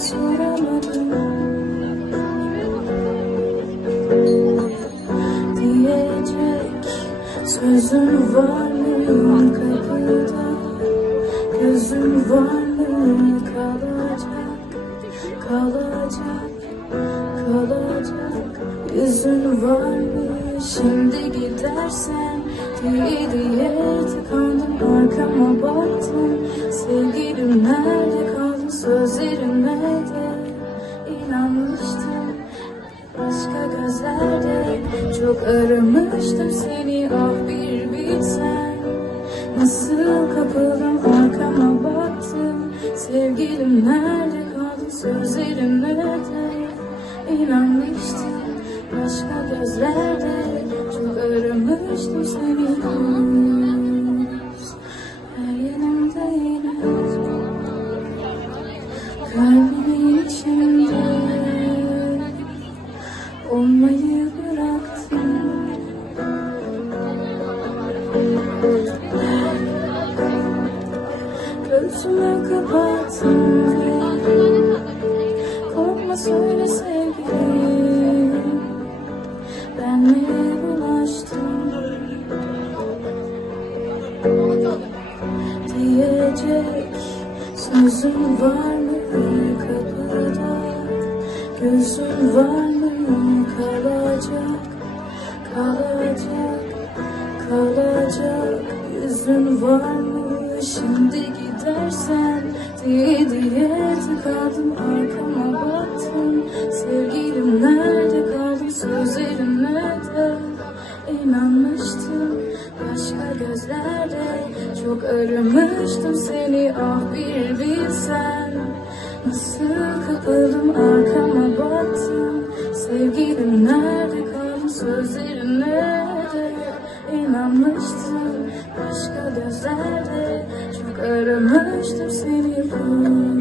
Diye soramadım diyecek Sözün var mı kapıda? Gözün var mı kalacak? Kalacak Kalacak. Yüzün var mı? Şimdi gidersen kapıldım arkama baktım. Sevgilim nerede kaldın sözlerime de inanmıştım Başka gözlerde. Çok aramıştım seni diyecek sözün var mı kapıda? Gözün var mı kalacak? Kalacak kalacak. Yüzün var mı? Şimdi gidersen diye diye tıkadım. Arkama baktım. Sevgilim nerede kaldın sözlerime de inanmıştım. Başka gözlerde çok aramıştım seni ah bir bilsen. Nasıl kapıldım arkama baktım. Sevgilim nerede kaldın sözlerine de inanmıştım Başka gözlerde. Çok aramıştım seni bu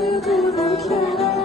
we're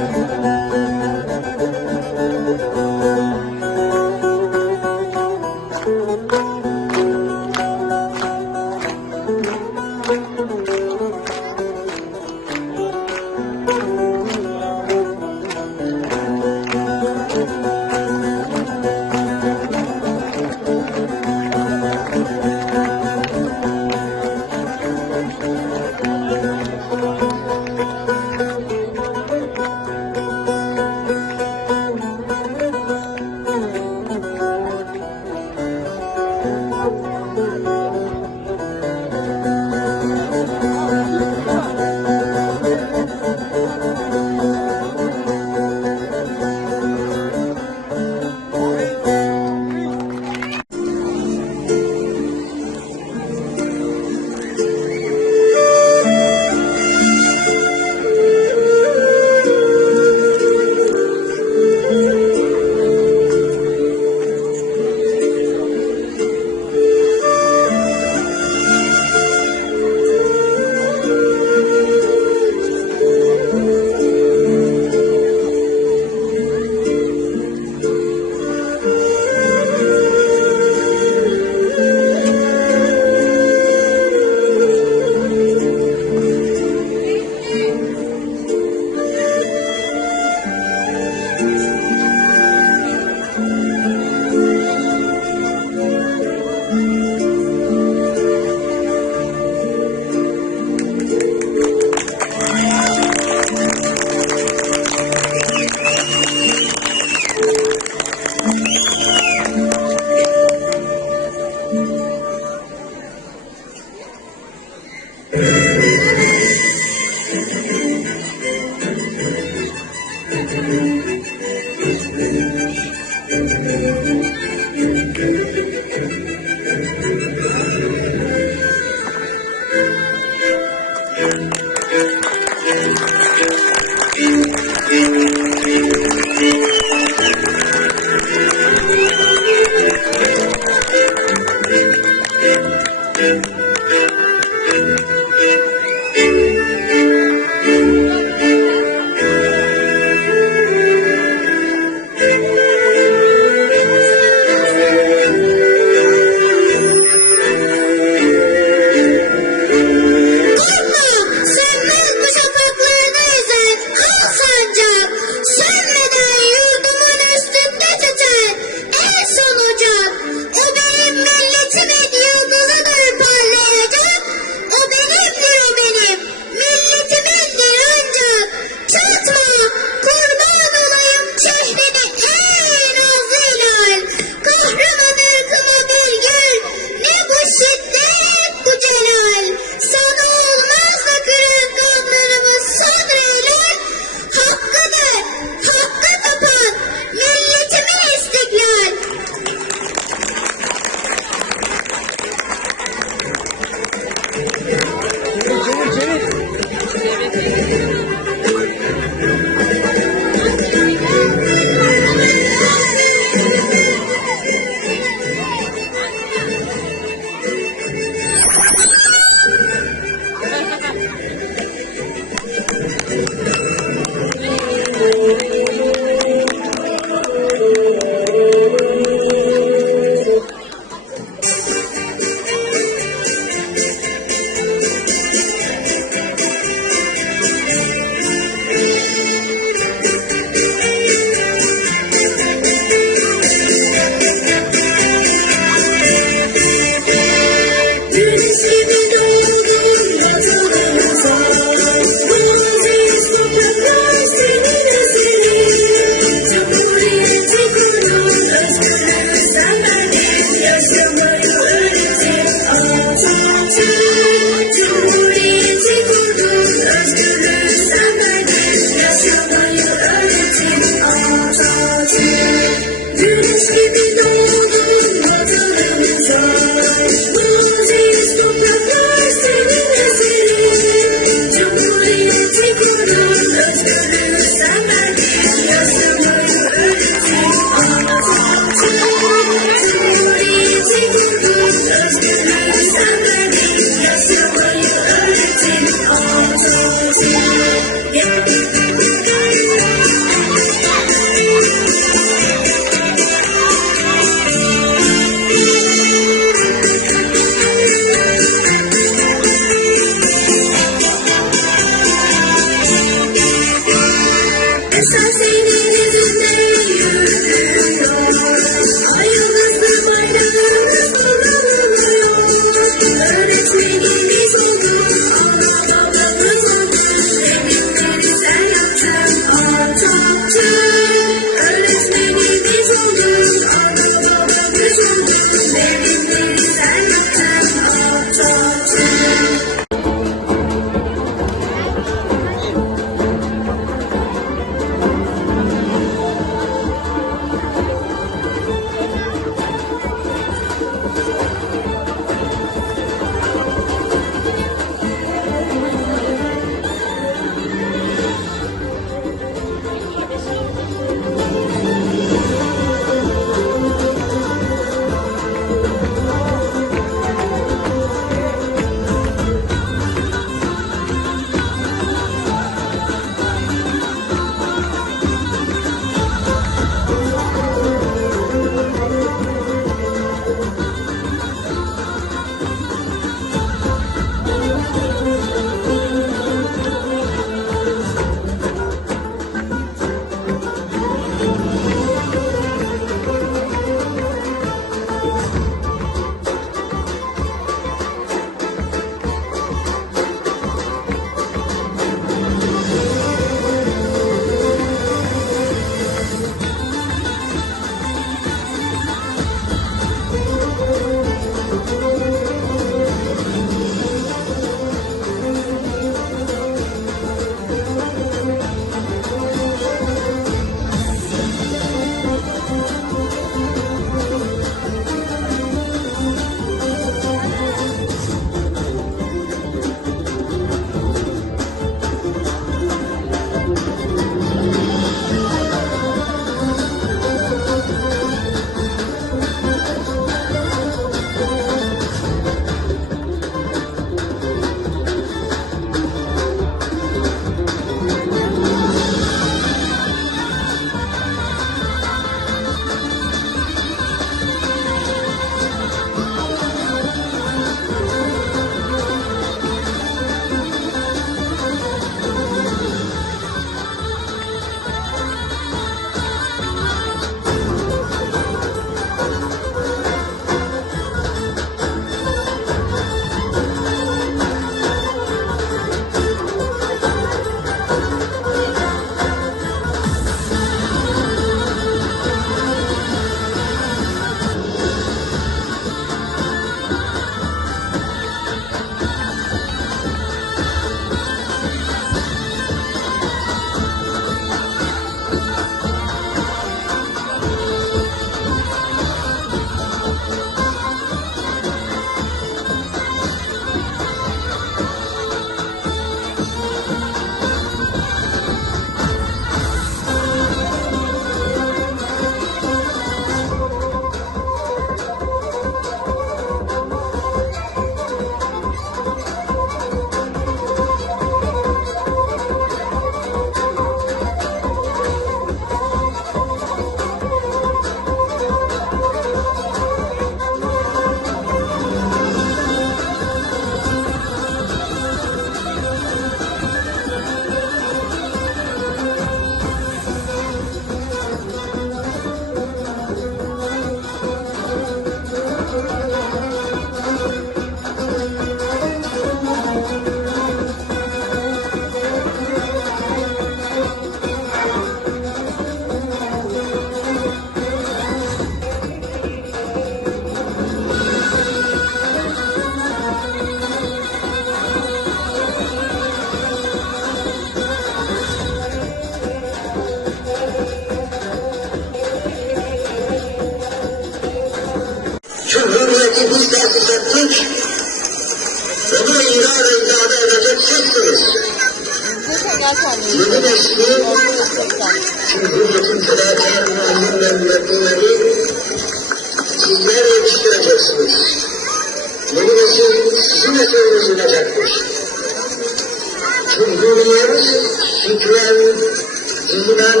ilmen,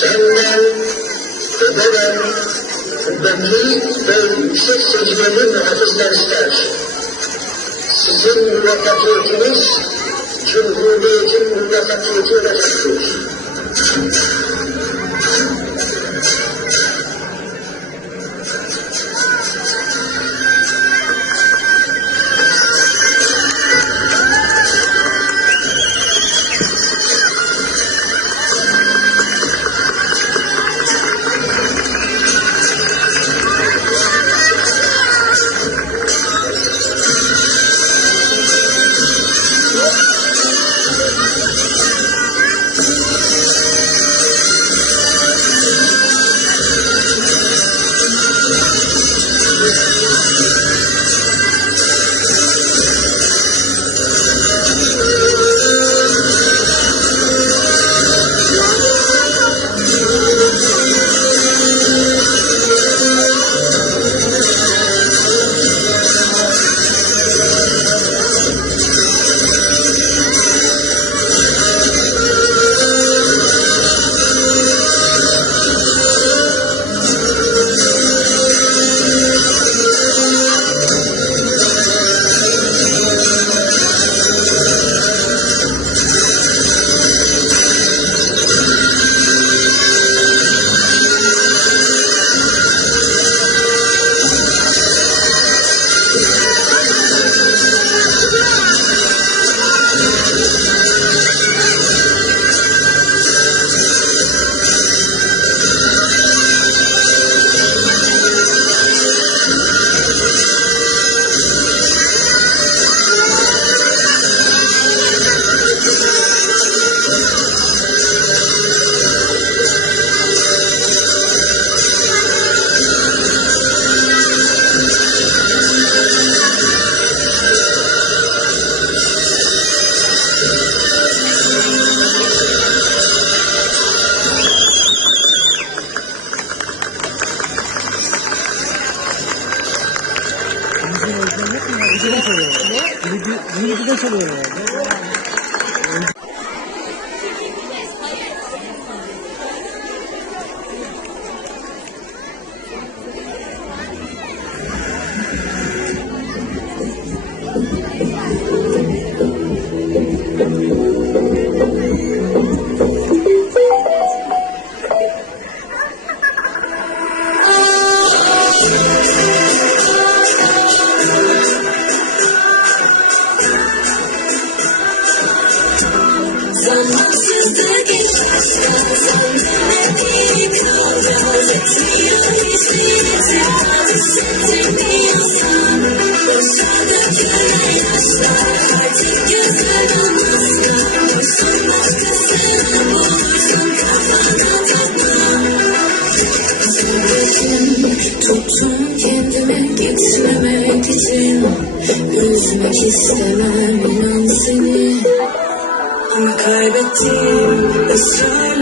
senden, bedenen, kuvvetli ve yüksek sözlerini muhafızlar ister. Sizin müveffakiyetinizin Cumhuriyetin müvaffakiyeti olacaktır.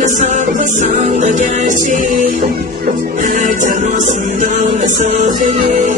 Böyle saklasan da gerçeği Her temasından mesafeli.